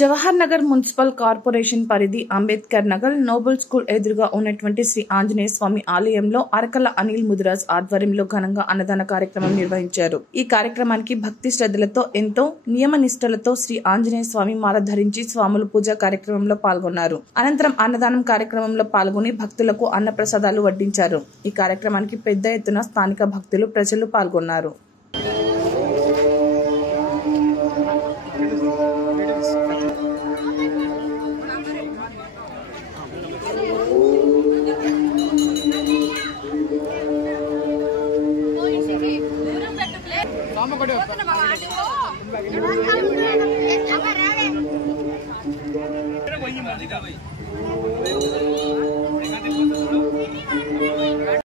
Jawahar Nagar municipal corporation పరిధి Ambedkar Nagar Nobel school ఎదురుగా ఉన్నటువంటి శ్రీ ఆంజనేయ స్వామి ఆలయంలో అరకల అనిల్ ముదిరాజ్ ఆధ్వర్యంలో ఘనంగా అన్నదాన కార్యక్రమం నిర్వహించారు. ఈ కార్యక్రమానికి భక్తి శ్రద్ధలతో ఎంతో నియమ నిష్టలతో శ్రీ ఆంజనేయ స్వామి మాల ధరించి స్వాములు పూజా కార్యక్రమంలో పాల్గొన్నారు. అనంతరం అన్నదానం కార్యక్రమంలో పాల్గొని భక్తులకు అన్న ప్రసాదాలు వడ్డించారు. ఈ కార్యక్రమానికి పెద్ద ఎత్తున స్థానిక భక్తులు ప్రజలు పాల్గొన్నారు. Apa